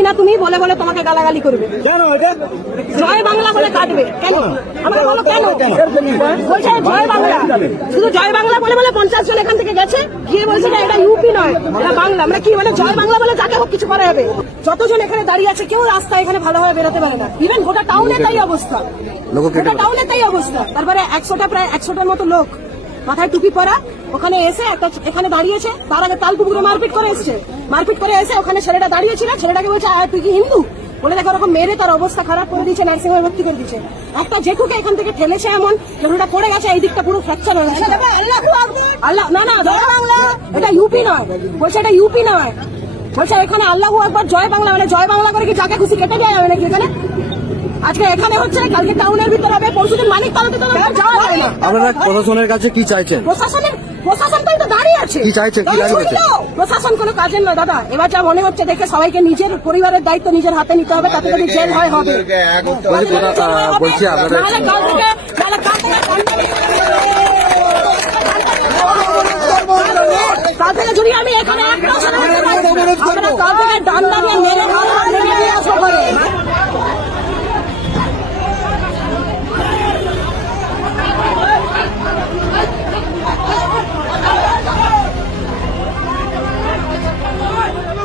কিনা তুমি বলে বলে তোমাকে গালাগালি করবে, জয় বাংলা বলে কাটবে। কেন আমরা বলো কেন বলছে জয় বাংলা, শুধু জয় বাংলা বলে বলে 50 জন এখান থেকে গেছে, গিয়ে বলছে যে এটা ইউপি নয় এটা বাংলা। আমরা কি মানে জয় বাংলা বলে যাকে হোক কিছু করা হবে? যতজন এখানে দাঁড়িয়ে আছে কেউ রাস্তায় এখানে ভালোভাবে বেরোতে পারে না, ইভেন গোটা টাউনে তাই অবস্থা, গোটা টাউনে তাই অবস্থা। তারপরে 100টা প্রায় 100টার মতো লোক মাথায় টুপি পরা ওখানে এসে একটা এখানে দাঁড়িয়েছে, তার আগে তাল পুকুরে মারপিট করে এসছে, মারপিট করে এসে ওখানে ছেলেটা দাঁড়িয়েছিল, ছেলেটাকে বলছে তুই কি হিন্দু বলে দেখো ওরকম মেরে তার অবস্থা খারাপ করে দিচ্ছে, নার্সিং হোমে ভর্তি করে দিচ্ছে। একটা জেঠুকে এখান থেকে ঠেলেছে এমন জেঠুটা পড়ে গেছে, এই দিকটা পুরো ফ্র্যাকচার হয়ে গেছে। আল্লাহ না না জয় বাংলা, এটা ইউপি নয়, বলছে এটা ইউপি নয়, বলছে এখানে আল্লাহু আকবার জয় বাংলা, মানে জয় বাংলা করে কি যাকে খুশি কেটে দেওয়া যাবে নাকি এখানে? আজকে এখানে হচ্ছে, কালকে টাউনের ভিতরে হবে, পরশুদিন মানিক তালাতে তো যাওয়া যাবে না। আপনারা প্রশাসনের কাছে কি চাইছেন? প্রশাসন তো দাঁড়িয়ে আছে, কি চাইছে, কি দাবি করছে? প্রশাসন কোনো কাজের নয় দাদা। এবার যা মনে হচ্ছে দেখে সবাইকে নিজের পরিবারের দায়িত্ব নিজের হাতে নিতে হবে, তাতে যদি জেল হয় হবে। বলছি আপনারা কাল থেকে যদি আমি এখানে একটা ডান্ডা নিয়ে মেরে